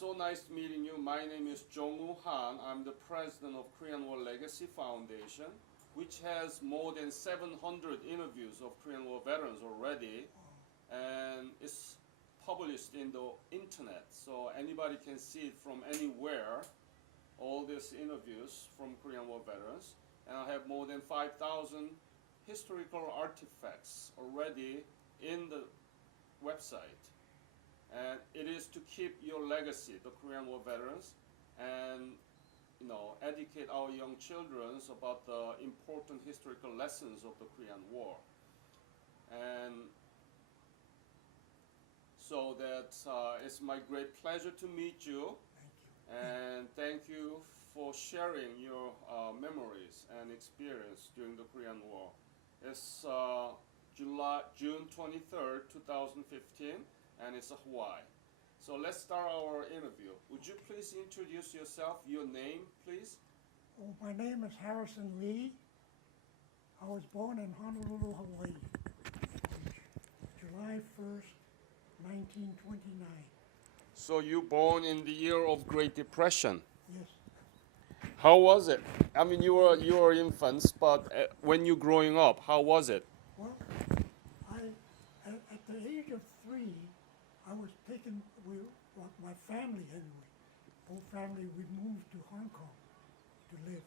so nice meeting you. My name is Jong-woo Han. I'm the president of Korean War Legacy Foundation, which has more than 700 interviews of Korean War veterans already, and it's published in the internet, so anybody can see it from anywhere. All these interviews from Korean War veterans, and I have more than 5,000 historical artifacts already in the website. And it is to keep your legacy, the Korean War veterans, and educate our young children about the important historical lessons of the Korean War. And so that it's my great pleasure to meet you, Thank you. and thank you for sharing your memories and experience during the Korean War. It's June 23rd, 2015, and it's Hawaii. So let's start our interview. Would you please introduce yourself, your name, please? Oh, my name is Harrison Lee. I was born in Honolulu, Hawaii, July 1st, 1929. So you born in the year of Great Depression. Yes. How was it? I mean, you were infants, but when you growing up, how was it? Well, at the age of 3, I was taken, my family anyway, whole family, we moved to Hong Kong to live.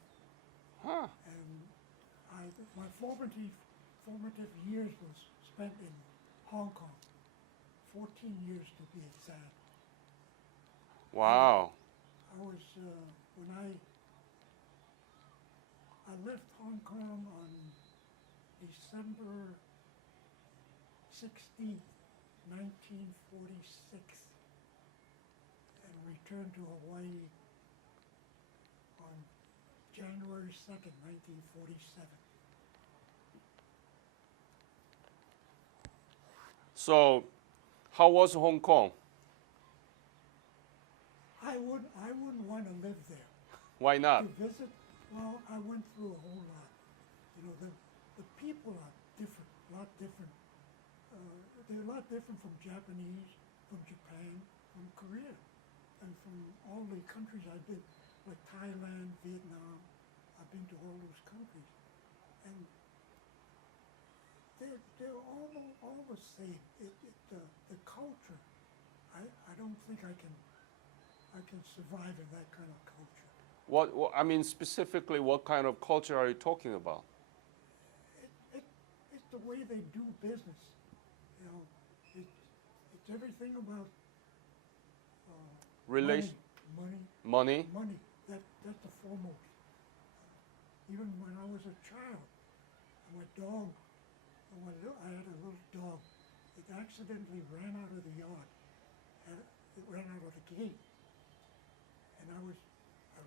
Huh. And my formative years was spent in Hong Kong, 14 years to be exact. Wow. I was, when I left Hong Kong on December 16th, 1946, and returned to Hawaii on January 2nd, 1947. So, how was Hong Kong? I wouldn't want to live there. Why not? To visit, well, I went through a whole lot. You know, the people are different, a lot different. They're a lot different from Japanese, from Japan, from Korea, and from all the countries I've been, like Thailand, Vietnam. I've been to all those countries, and they're all the same. The culture, I don't think I can survive in that kind of culture. What I mean specifically, what kind of culture are you talking about? It's the way they do business. You know, it's everything about Relation, money. money. That's the foremost. Even when I was a child, my dog, I had a little dog. It accidentally ran out of the yard. It ran out of the gate, and I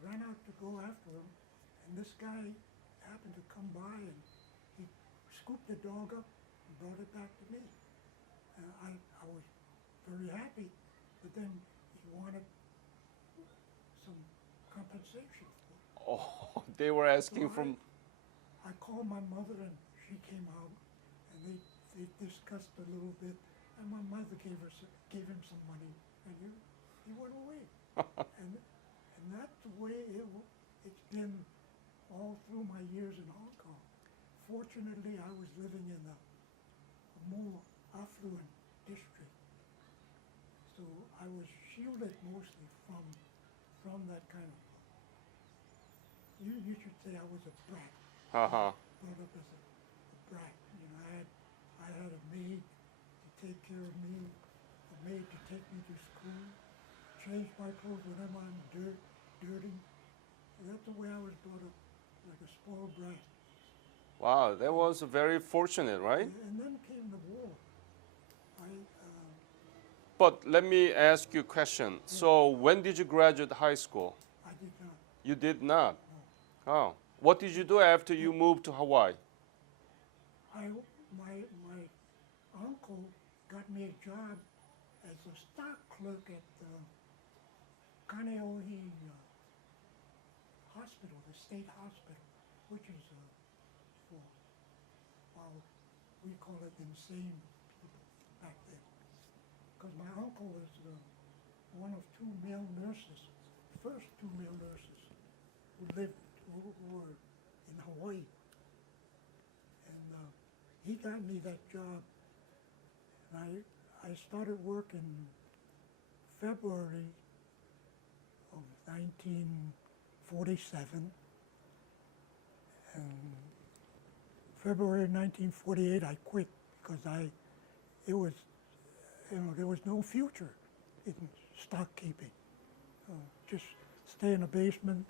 ran out to go after him, and this guy happened to come by, and he scooped the dog up and brought it back to me. And I was very happy, but then he wanted some compensation for it. Oh, they were asking So from. I called my mother, and she came out, and they discussed a little bit, and my mother gave him some money, and he went away. and that's the way it's been all through my years in Hong Kong. Fortunately, I was living in a more affluent district, so I was shielded mostly from that kind of. You should say I was a brat. Haha. Brought up as a brat. You know, I had a maid to take care of me, a maid to take me to school, change my clothes whenever I'm dirty. And that's the way I was brought up, like a spoiled brat. Wow, that was very fortunate, right? And then came the war. But let me ask you a question. So, when did you graduate high school? I did not. You did not. No. Oh. What did you do after you moved to Hawaii? My uncle got me a job as a stock clerk at the Kaneohe Hospital, the state hospital, which is for, well, we call it insane people back then. Because my uncle was one of two male nurses, first two male nurses who were in Hawaii. And he got me that job. And I started work in February of 1947. And February 1948, I quit because there was no future in stock keeping. Just stay in the basement,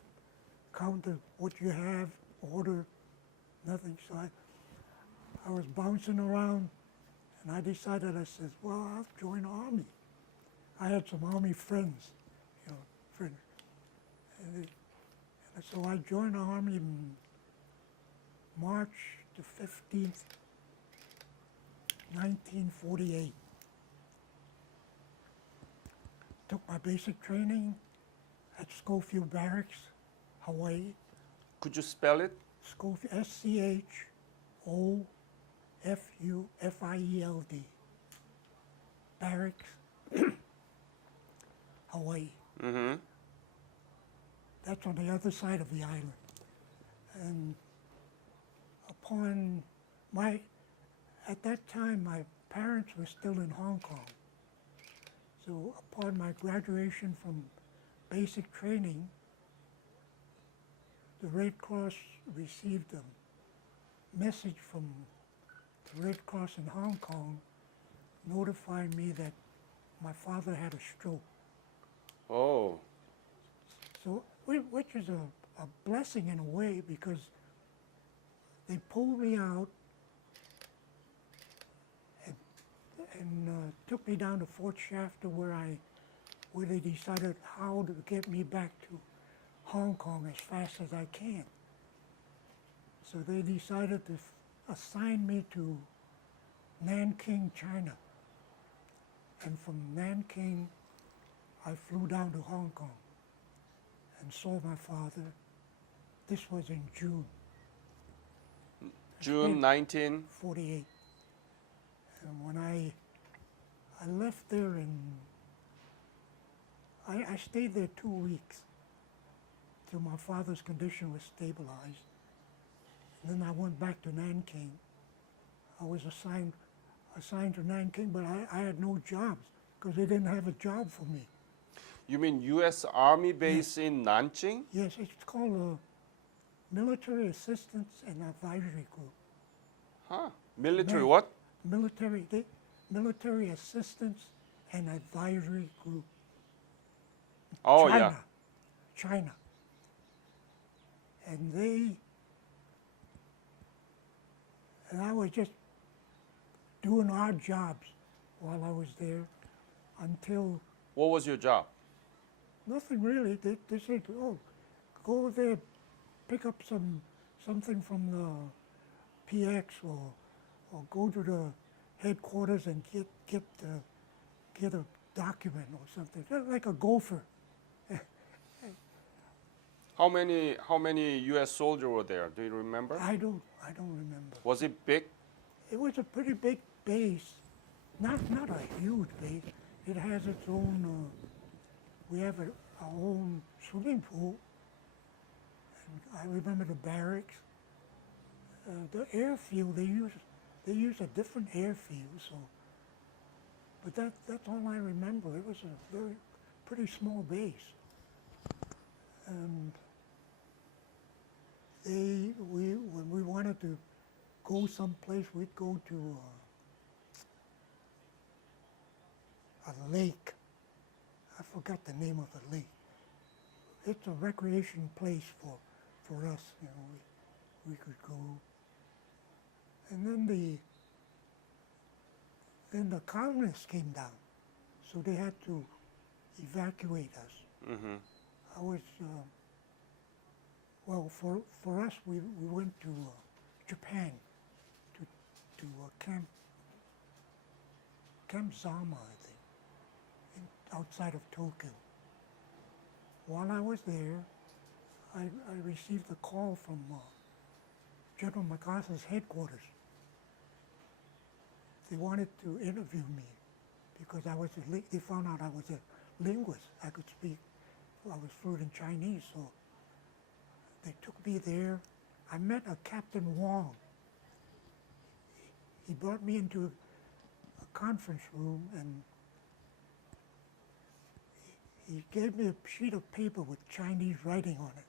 count what you have, order, nothing. So I was bouncing around, and I decided, I said, well, I'll join the Army. I had some Army friends, friends. And so I joined the Army in March the 15th, 1948. Took my basic training at Schofield Barracks, Hawaii. Could you spell it? Schofield, Schofield, Barracks, Hawaii. Mm-hmm. That's on the other side of the island. And at that time, my parents were still in Hong Kong. So upon my graduation from basic training, the Red Cross received a message from the Red Cross in Hong Kong notifying me that my father had a stroke. Oh. So, which is a blessing in a way, because they pulled me out and took me down to Fort Shafter where they decided how to get me back to Hong Kong as fast as I can. So they decided to assign me to Nanking, China. And from Nanking, I flew down to Hong Kong and saw my father. This was in June. June 19? 48. And when I left there I stayed there 2 weeks till my father's condition was stabilized. And then I went back to Nanking. I was assigned to Nanking, but I had no jobs because they didn't have a job for me. You mean U.S. Army base in Nanjing? Yes, it's called a Military Assistance and Advisory Group. Huh. Military what? Military Assistance and Advisory Group. Oh, China. yeah. China. And I was just doing odd jobs while I was there until What was your job? nothing really. They said, oh, go over there, pick up something from the PX or go to the headquarters and get a document or something, like a gopher. How many U.S. soldiers were there? Do you remember? I don't remember. Was it big? It was a pretty big base, not a huge base. It has its own. We have our own swimming pool. And I remember the barracks. The airfield, they use a different airfield. So, but that's all I remember. It was a pretty small base. And when we wanted to go someplace, we'd go to a lake. I forgot the name of the lake. It's a recreation place for us, we could go. And then the colonists came down, so they had to evacuate us. Mm-hmm. I was, for us, we went to Japan, to Camp Zama, I think, outside of Tokyo. While I was there, I received a call from General MacArthur's headquarters. They wanted to interview me because they found out I was a linguist. I could speak. I was fluent in Chinese, so they took me there. I met a Captain Wong. He brought me into a conference room and he gave me a sheet of paper with Chinese writing on it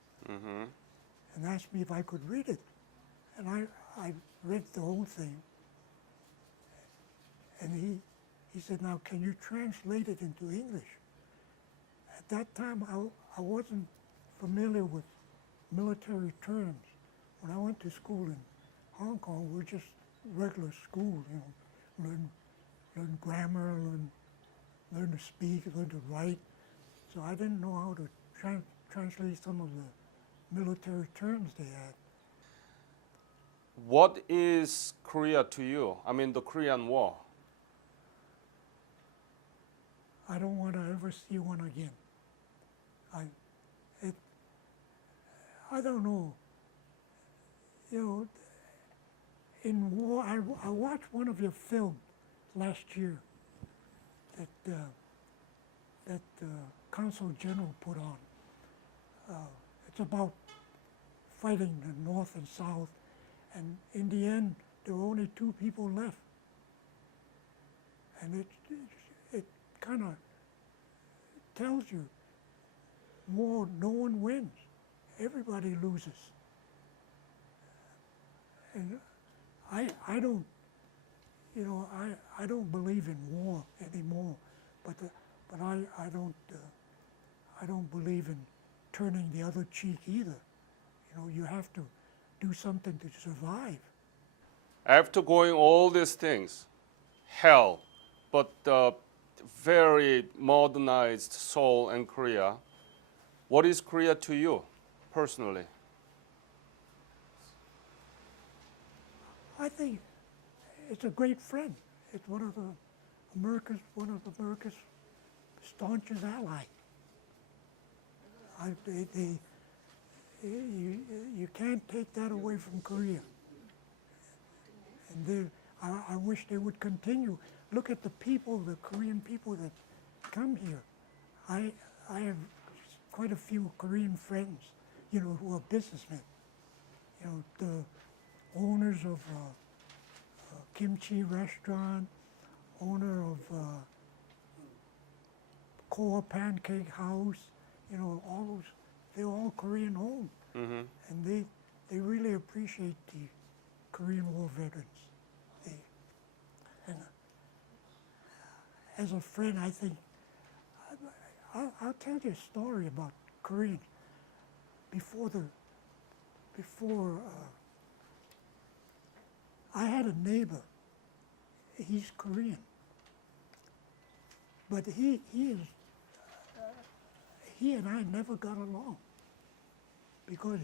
and asked me if I could read it. And I read the whole thing. And he said, now can you translate it into English? At that time, I wasn't familiar with military terms. When I went to school in Hong Kong, we were just regular school, you know, learn grammar, learn to speak, learn to write. So I didn't know how to translate some of the military terms they had. What is Korea to you? I mean, the Korean War. I don't want to ever see one again. I don't know. You know, in war, I watched one of your films last year that Consul General put on. It's about fighting the North and South, and in the end, there were only 2 people left. And it kind of tells you, war, no one wins. Everybody loses. And I don't, you know, I don't believe in war anymore, but I don't believe in turning the other cheek either. You know, you have to do something to survive. After going all these things, hell, but very modernized Seoul and Korea, what is Korea to you personally? I think it's a great friend. It's one of America's staunchest allies. You can't take that away from Korea. And I wish they would continue. Look at the people, the Korean people that come here. I have quite a few Korean friends, you know, who are businessmen. You know, the owners of kimchi restaurant, owner of Koa Pancake House, you know, all those, they're all Korean owned. And they really appreciate the Korean War veterans. And as a friend, I think, I'll tell you a story about Koreans. I had a neighbor, he's Korean, but he and I never got along because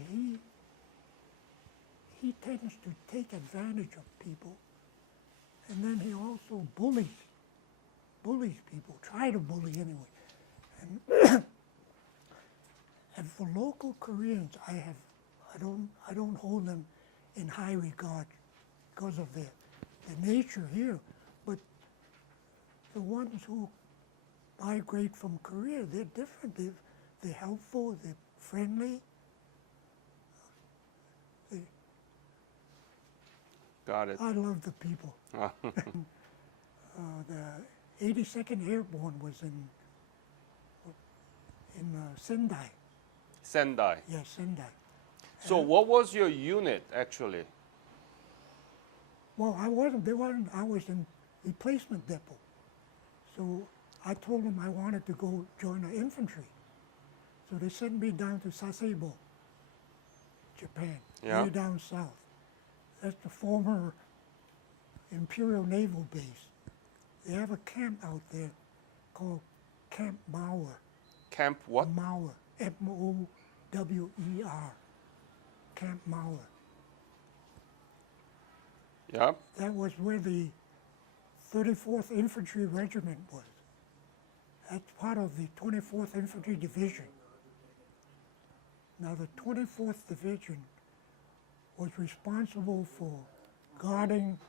he tends to take advantage of people, and then he also bullies people, try to bully anyway. And and for local Koreans, I don't hold them in high regard because of their nature here, but the ones who migrate from Korea, they're different. They're helpful, they're friendly. Got it. I love the people. The 82nd Airborne was in Sendai. Sendai. Yes, Sendai. So what was your unit actually? Well, I was in replacement depot. So I told them I wanted to go join the infantry. So they sent me down to Sasebo, Japan, way down south. That's the former Imperial Naval Base. They have a camp out there called Camp Mauer. Camp what? Mauer, M-O-W-E-R, Camp Mauer. Yeah. That was where the 34th Infantry Regiment was. That's part of the 24th Infantry Division. Now the 24th Division was responsible for guarding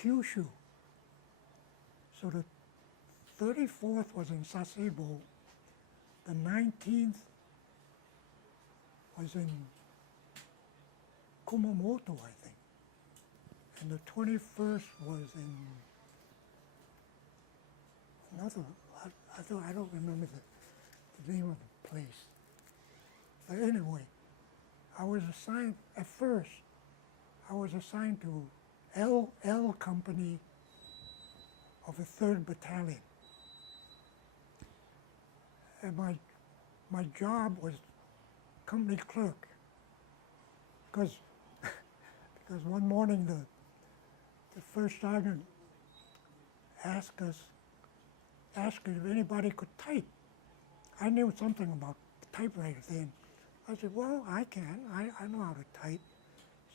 Kyushu. So the 34th was in Sasebo, The 19th was in Kumamoto, I think. And the 21st was in another, I don't remember the name of the place. But anyway, I was assigned, at first, I was assigned to L Company of the 3rd Battalion. And my job was company clerk. Because one morning the first sergeant asked if anybody could type. I knew something about typewriters then. I said, well, I can. I know how to type.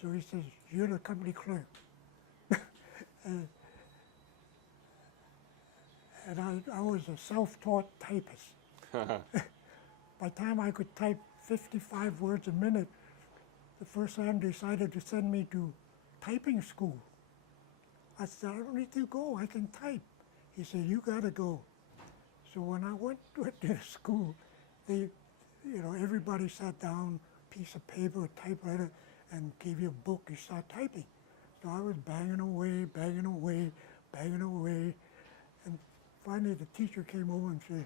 So he says, you're the company clerk. and I was a self-taught typist. By the time I could type 55 words a minute, the first time decided to send me to typing school. I said, I don't need to go, I can type. He said, you gotta go. So when I went to school, everybody sat down, piece of paper, a typewriter, and gave you a book, you start typing. So I was banging away, and finally the teacher came over and said,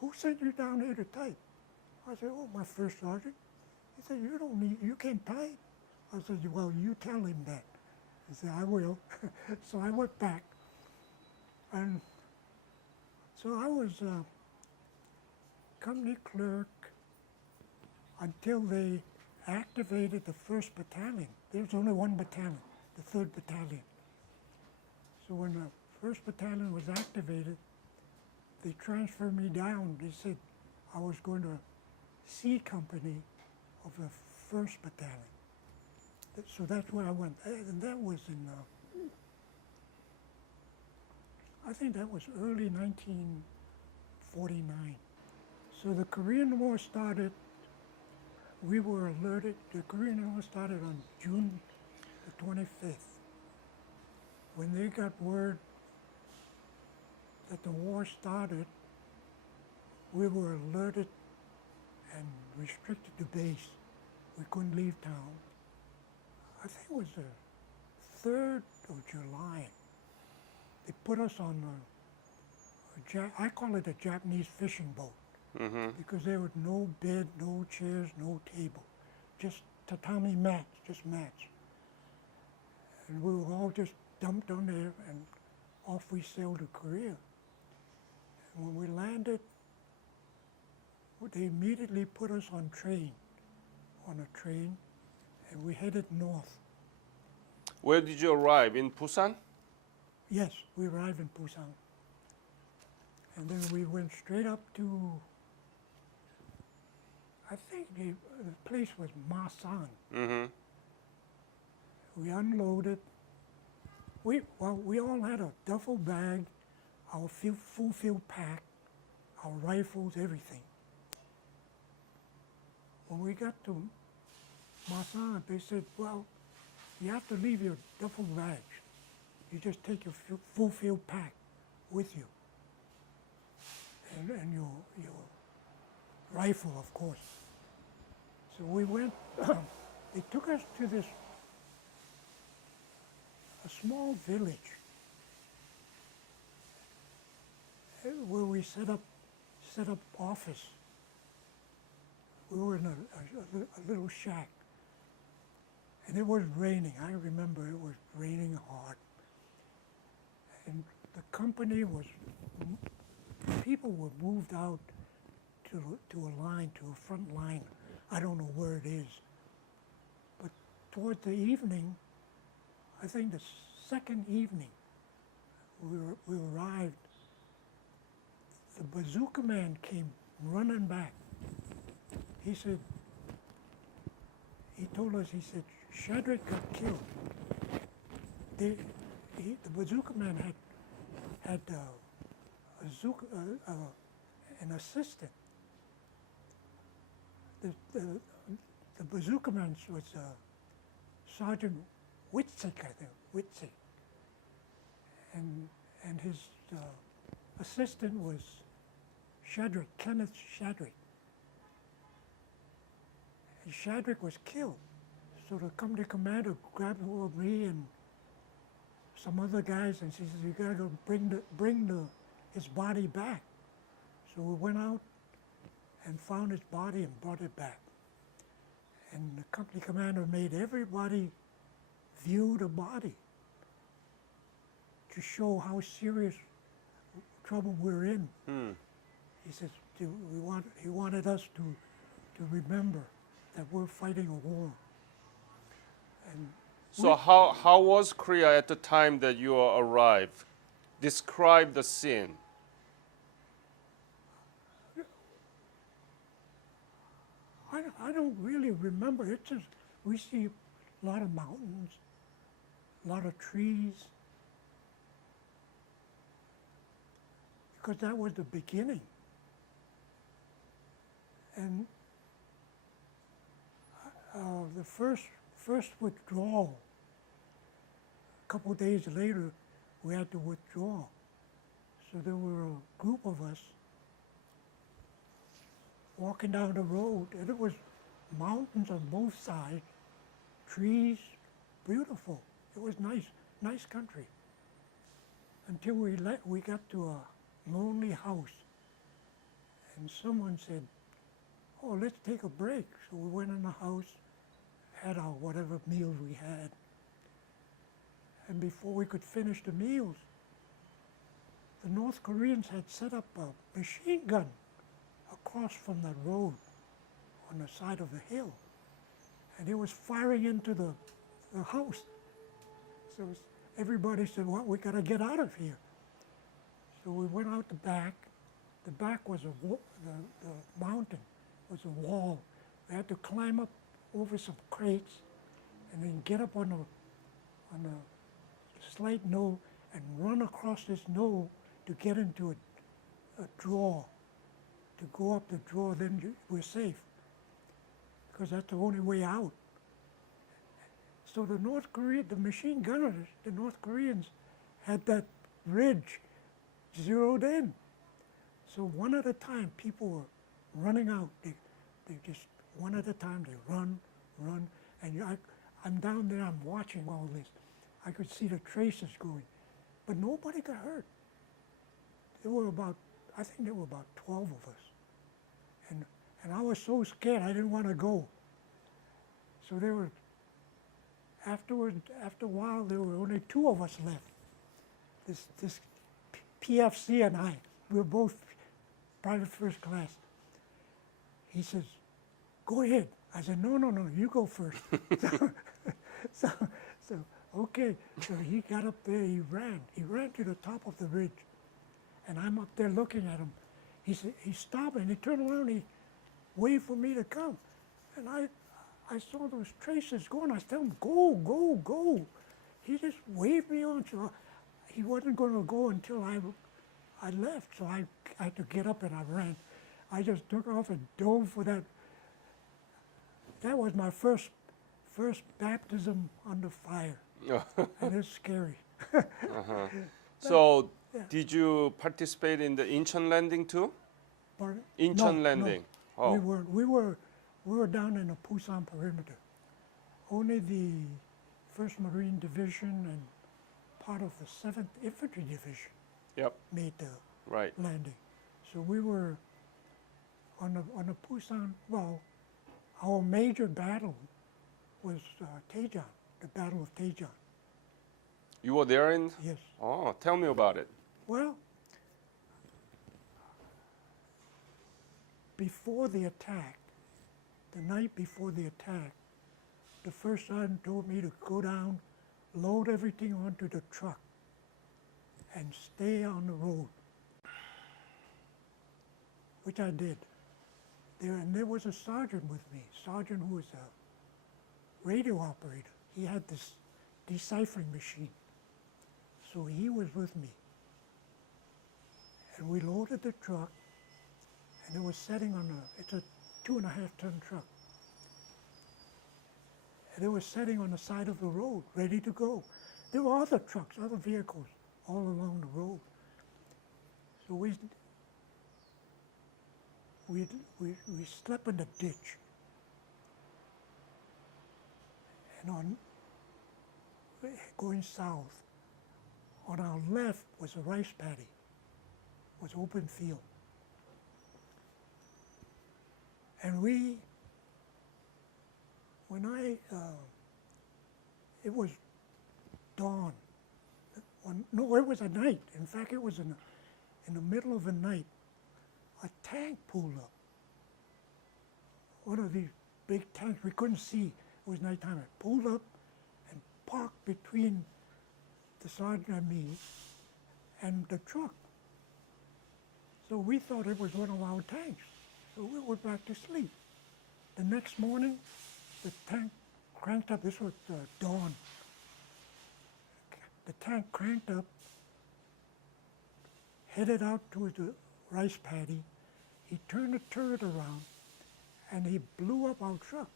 who sent you down here to type? I said, oh, my first sergeant. He said, you can't type. I said, well, you tell him that. He said, I will. So I went back, and so I was company clerk until they activated the 1st Battalion. There was only one battalion, the 3rd Battalion. So when the 1st Battalion was activated, they transferred me down. They said I was going to C Company of the 1st Battalion. So that's where I went. And that was in, I think that was early 1949. So the Korean War started, we were alerted, the Korean War started on June the 25th. When they got word that the war started, we were alerted and restricted to base. We couldn't leave town. I think it was the 3rd of July. They put us on I call it a Japanese fishing boat, because there was no bed, no chairs, no table, just tatami mats, just mats. And we were all just dumped on there, and off we sailed to Korea. And when we landed, they immediately put us on a train, and we headed north. Where did you arrive? In Busan? Yes, we arrived in Busan. And then we went straight up to, I think the place was Masan. Mm-hmm. We unloaded. We all had a duffel bag, our full field pack, our rifles, everything. When we got to Masan, they said, well, you have to leave your duffel bags. You just take your full field pack with you. And your rifle, of course. So we went, they took us to a small village where we set up office. We were in a little shack. And it was raining. I remember it was raining hard. And the company was, people were moved out to a line, to a front line. I don't know where it is. But toward the evening, I think the second evening, we arrived. The bazooka man came running back. He said, he told us, he said, Shadrach got killed. The bazooka man had an assistant. The bazooka man was Sergeant Witzik, I think, Witzik. And his assistant was Shadrach, Kenneth Shadrach. And Shadrach was killed. So the company commander grabbed hold of me and some other guys and she says, you gotta go bring his body back. So we went out and found his body and brought it back. And the company commander made everybody view the body to show how serious trouble we're in. He says he wanted us to remember that we're fighting a war. And So how was Korea at the time that you arrived? Describe the scene. I don't really remember. It's just we see a lot of mountains, a lot of trees, because that was the beginning. And the first withdrawal, a couple of days later, we had to withdraw. So there were a group of us walking down the road, and it was mountains on both sides, trees, beautiful. It was nice country. Until we got to a lonely house, and someone said, "Oh, let's take a break." So we went in the house, had our whatever meals we had, and before we could finish the meals, the North Koreans had set up a machine gun across from the road on the side of the hill, and it was firing into the house. So everybody said, "Well, we gotta get out of here." So we went out the back. The back was the mountain was a wall. We had to climb up over some crates and then get up on a slight knoll and run across this knoll to get into a drawer. To go up the drawer, then we're safe, because that's the only way out. So the machine gunners, the North Koreans, had that ridge zeroed in. So one at a time, people were running out. They just, one at a time, they run, and I'm down there, I'm watching all this. I could see the traces going, but nobody got hurt. I think there were about 12 of us. And I was so scared, I didn't want to go. So after a while, there were only 2 of us left. This PFC and I, we were both private first class. He says, "Go ahead." I said, no, you go first. so, okay. So he got up there, he ran to the top of the ridge. And I'm up there looking at him. He stopped and he turned around, he waved for me to come. And I saw those traces going. I told him, go. He just waved me on. So he wasn't going to go until I left. So I had to get up and I ran. I just took off and dove for that. That was my first baptism under fire. And it's scary. So did you participate in the Incheon landing too? Pardon? Incheon landing. No. Oh. We were down in the Busan perimeter. Only the 1st Marine Division and part of the 7th Infantry Division made the landing. So we were on the Busan. Well, our major battle was Daejeon, the Battle of Daejeon. You were there in? Yes. Oh, tell me about it. Well, before the attack, the night before the attack, the first sergeant told me to go down, load everything onto the truck, and stay on the road, which I did. There was a sergeant with me, sergeant who was a radio operator. He had this deciphering machine, so he was with me. And we loaded the truck, and it was setting on it's a 2.5-ton truck. And it was setting on the side of the road, ready to go. There were other trucks, other vehicles all along the road. So we slept in the ditch. And on going south, on our left was a rice paddy, was open field. And it was dawn. No, it was a night. In fact, it was in the middle of the night. A tank pulled up. One of these big tanks, we couldn't see. It was nighttime. It pulled up and parked between the sergeant and me and the truck. So we thought it was one of our tanks. So we went back to sleep. The next morning, the tank cranked up. This was dawn. The tank cranked up, headed out towards the rice paddy. He turned the turret around, and he blew up our truck.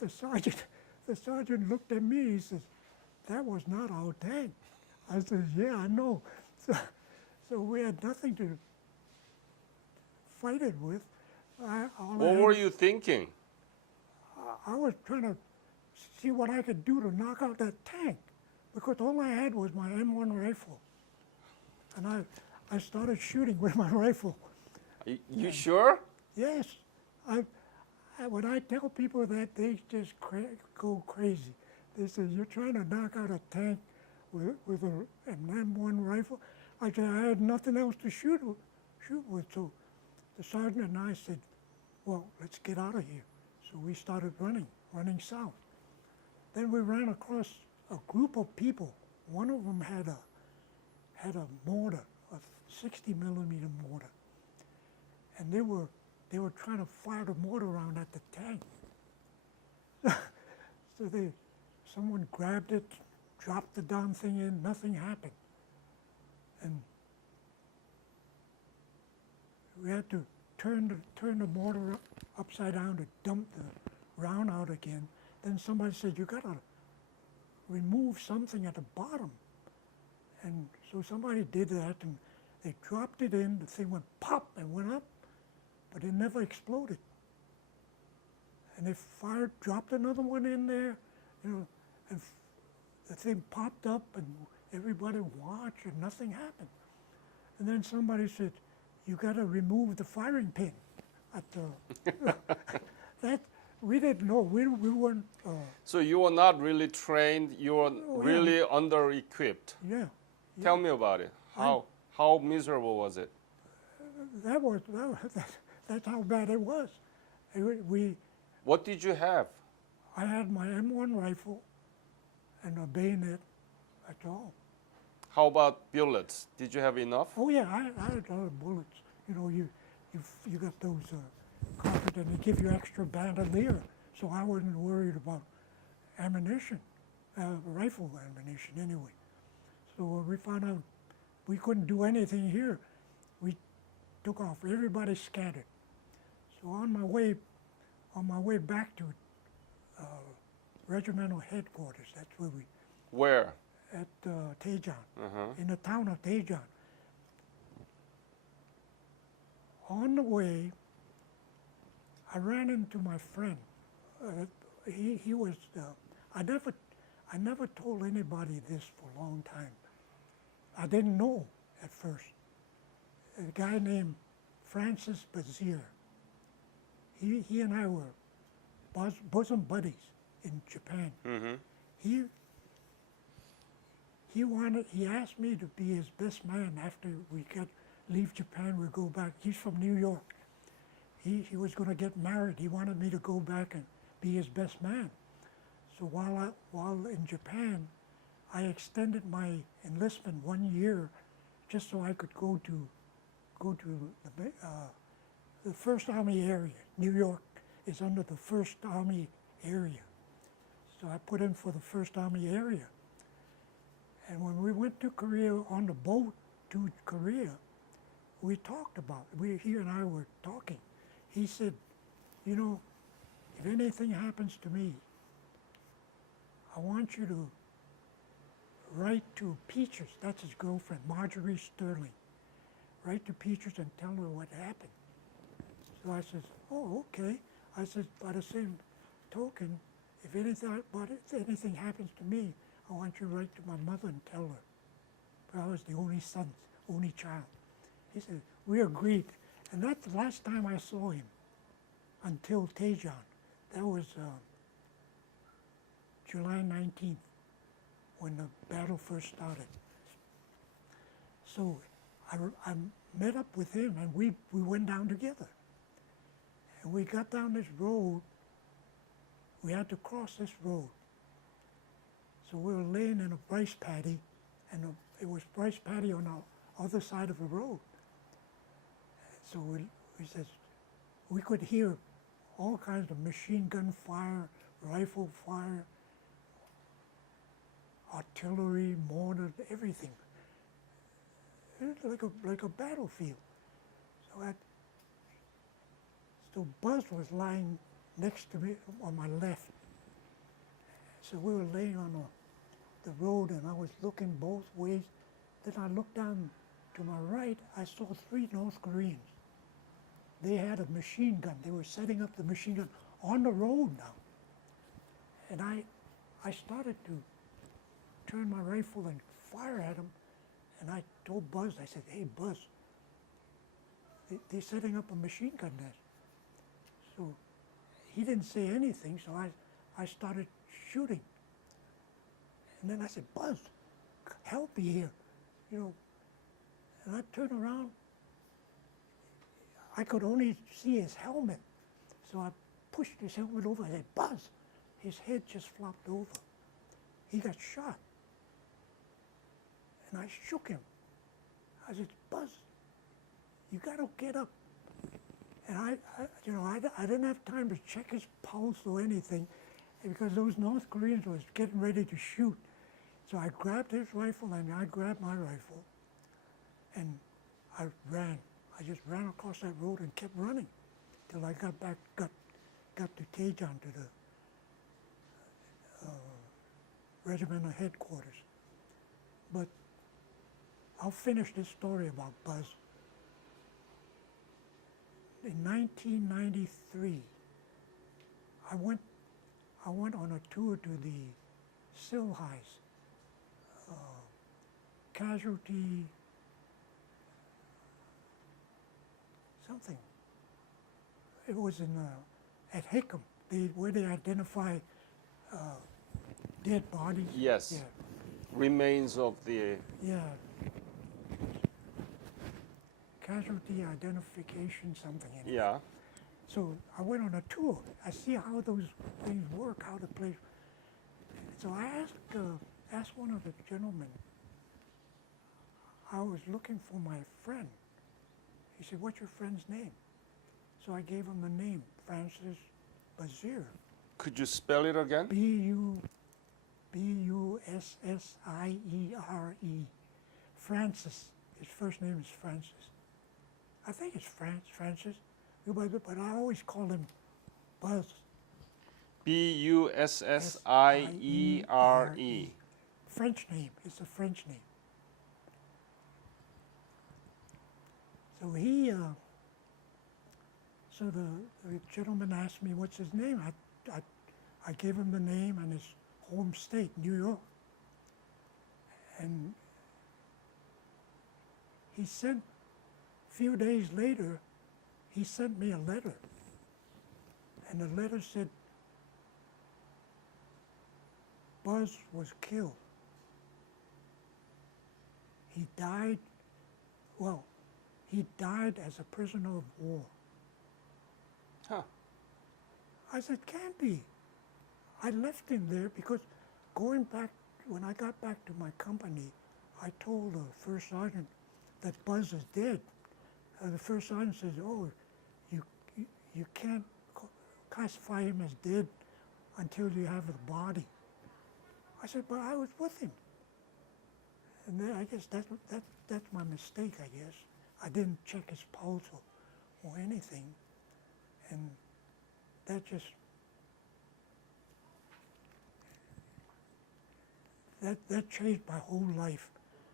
The sergeant looked at me. He says, "That was not our tank." I said, "Yeah, I know." So we had nothing to fight it with. What were you thinking? I was trying to see what I could do to knock out that tank, because all I had was my M1 rifle. And I started shooting with my rifle. You sure? Yes. When I tell people that, they just go crazy. They say, "You're trying to knock out a tank with an M1 rifle?" I said, "I had nothing else to shoot with." So the sergeant and I said, "Well, let's get out of here." So we started running south. Then we ran across a group of people. One of them had a mortar, a 60 millimeter mortar, and they were trying to fire the mortar around at the tank. So someone grabbed it, dropped the darn thing in, nothing happened. And we had to turn the mortar upside down to dump the round out again. Then somebody said, "You gotta remove something at the bottom." And so somebody did that, and they dropped it in. The thing went pop and went up, but it never exploded. And they dropped another one in there, and the thing popped up, and everybody watched, and nothing happened. And then somebody said, "You got to remove the firing pin." That we didn't know. We weren't. So you were not really trained. You were really under-equipped. Yeah. Tell me about it. How miserable was it? That's how bad it was. What did you have? I had my M1 rifle and a bayonet. That's all. How about bullets? Did you have enough? Oh yeah, I had a lot of bullets. You got those carpet, and they give you extra bandolier, so I wasn't worried about ammunition, rifle ammunition anyway. So when we found out we couldn't do anything here, we took off. Everybody scattered. So on my way back to regimental headquarters, that's where Where? at Daejeon, in the town of Daejeon. On the way, I ran into my friend. He was. I never told anybody this for a long time. I didn't know at first. A guy named Francis Bazir. He and I were bosom buddies in Japan. Mm-hmm. He asked me to be his best man after we leave Japan. We go back. He's from New York. He was going to get married. He wanted me to go back and be his best man. So while in Japan, I extended my enlistment 1 year, just so I could go to the First Army area. New York is under the First Army area. So I put in for the First Army area. And when we went to Korea on the boat to Korea, we talked about it. He and I were talking. He said, if anything happens to me, I want you to write to Peaches, that's his girlfriend, Marjorie Sterling. write to Peaches and tell her what happened. So I says, oh, okay. I says, by the same token, if anything happens to me, I want you to write to my mother and tell her. But I was the only son, only child. He said, we agreed. And that's the last time I saw him until Tejan. That was July 19th, when the battle first started. So I met up with him, and we went down together. And we got down this road. We had to cross this road. So we were laying in a rice paddy, and it was rice paddy on the other side of the road. So we says, we could hear all kinds of machine gun fire, rifle fire, artillery, mortar, everything. It was like a battlefield. So Buzz was lying next to me on my left. So we were laying on the road, and I was looking both ways. Then I looked down to my right. I saw 3 North Koreans. They had a machine gun. They were setting up the machine gun on the road now. And I started to turn my rifle and fire at them. And I told Buzz, I said, hey, Buzz, they're setting up a machine gun nest. So he didn't say anything, so I started shooting. And then I said, Buzz, help me here, you know. And I turned around. I could only see his helmet. So I pushed his helmet over. I said, Buzz. His head just flopped over. He got shot. And I shook him. I said, Buzz, you got to get up. And I didn't have time to check his pulse or anything, because those North Koreans was getting ready to shoot. So I grabbed his rifle and I grabbed my rifle, and I ran. I just ran across that road and kept running till I got to Tejan, to the regimental headquarters. But I'll finish this story about Buzz. In 1993, I went on a tour to the Silhais, casualty, something. It was at Hickam, where they identify dead bodies. Yes. Yeah. Remains of the... Yeah. Casualty identification, something. Yeah. So I went on a tour. I see how those things work, how the place. So I asked one of the gentlemen. I was looking for my friend. He said, "What's your friend's name?" So I gave him the name, Francis Bussiere. Could you spell it again? Bussiere. Francis. His first name is Francis. I think it's Francis. But I always call him Buzz. Bussiere. French name. It's a French name. So the gentleman asked me what's his name. I gave him the name and his home state, New York. And he sent, a few days later, he sent me a letter. And the letter said, Buzz was killed. He died as a prisoner of war. Huh. I said, can't be. I left him there because going back, when I got back to my company, I told the first sergeant that Buzz is dead. The first sergeant says, oh, you can't classify him as dead until you have the body. I said, but I was with him. And then I guess that's my mistake, I guess. I didn't check his pulse or anything. And that changed my whole life.